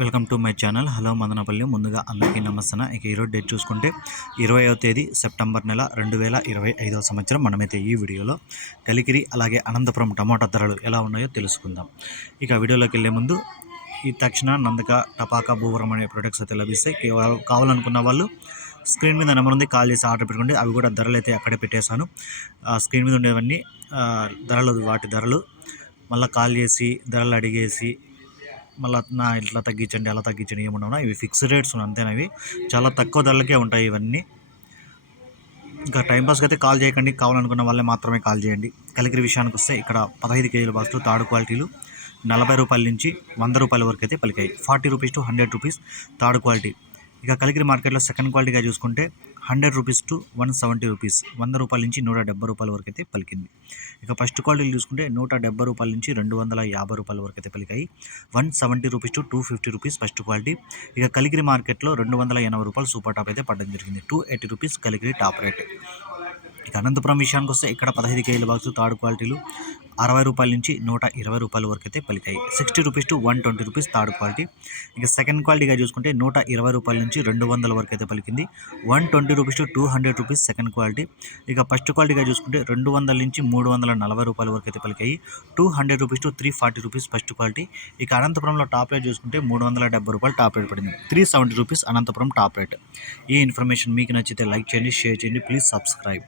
Welcome to my channel. Hello Madanapalle. ముందుగా అందరికీ నమస్తే ఇక ఈరోజు డేట్ చూసుకుంటే ఇరవైవ తేదీ సెప్టెంబర్ నెల రెండు వేల ఇరవై ఐదవ సంవత్సరం. మనమైతే ఈ వీడియోలో కలికిరి అలాగే అనంతపురం టమాటా ధరలు ఎలా ఉన్నాయో తెలుసుకుందాం. ఇక వీడియోలోకి వెళ్ళే ముందు ఈ తక్షణ నందక టపాకా భూవరం అనే ప్రొడక్ట్స్ అయితే లభిస్తాయి. కావాలనుకున్న వాళ్ళు స్క్రీన్ మీద నెంబర్ ఉంది. కాల్ చేసి ఆర్డర్ పెట్టుకోండి. అవి కూడా ధరలు అయితే అక్కడే పెట్టేశాను. ఆ స్క్రీన్ మీద ఉండేవన్నీ ధరలు వాటి ధరలు. మళ్ళీ కాల్ చేసి ధరలు అడిగేసి మళ్ళీ నా ఇట్లా తగ్గించండి అలా తగ్గించండి ఏమన్నా ఇవి ఫిక్స్డ్ రేట్స్ అంతేనా ఇవి? చాలా తక్కువ ధరలకే ఉంటాయి ఇవన్నీ. ఇంకా టైంపాస్కి అయితే కాల్ చేయకండి. కావాలనుకున్న వాళ్ళే మాత్రమే కాల్ చేయండి. కలిగిరి విషయానికి వస్తే ఇక్కడ పదహైదు కేజీల బాక్సులు తాడు క్వాలిటీలు నలభై రూపాయల నుంచి వంద రూపాయల వరకు అయితే పలికాయి. Forty rupees to hundred rupees third quality. ఇక కలిగిరి మార్కెట్లో సెకండ్ క్వాలిటీగా చూసుకుంటే hundred rupees to one seventy rupees వంద రూపాయల నుంచి నూట డెబ్బై రూపాయల వరకు అయితే పలికింది. ఇక ఫస్ట్ క్వాలిటీలు చూసుకుంటే నూట డెబ్బై రూపాయల నుంచి రెండు వందల యాభై రూపాయల వరకు అయితే పలికాయి. One seventy rupees to two fifty rupees first quality ఇక కలిగిరి మార్కెట్లో రెండు వందల ఎనభై రూపాయలు సూపర్ టాప్ అయితే పడడం జరిగింది. Two eighty rupees Kaligiri top rate ఇక అనంతపురం విషయానికి వస్తే ఇక్కడ పదహైదు కేజీల బాక్స్ థర్డ్ క్వాలిటీలు అరవై రూపాయల నుంచి నూట ఇరవై రూపాయల వరకు అయితే పలికాయి. Sixty rupees to one twenty rupees third quality. ఇక సెకండ్ క్వాలిటీగా చూసుకుంటే నూట ఇరవై రూపాయల నుంచి రెండు వందల వరకు అయితే పలికింది. One twenty rupees to two hundred rupees second quality. ఇక ఫస్ట్ క్వాలిటీగా చూసుకుంటే రెండు వందల నుంచి మూడు వందల నలభై రూపాయల వరకు అయితే పలికాయి. Two hundred rupees to three forty rupees first quality. ఇక అనంతపురంలో టాప్ రేట్ చూసుకుంటే మూడు వందల డెబ్బై రూపాయలు టాప్ రేట్ పడింది. Three seventy rupees Anantapuram top rate. ఈ ఇన్ఫర్మేషన్ మీకు నచ్చితే లైక్ చేయండి షేర్ చేయండి ప్లీజ్ సబ్స్క్రైబ్.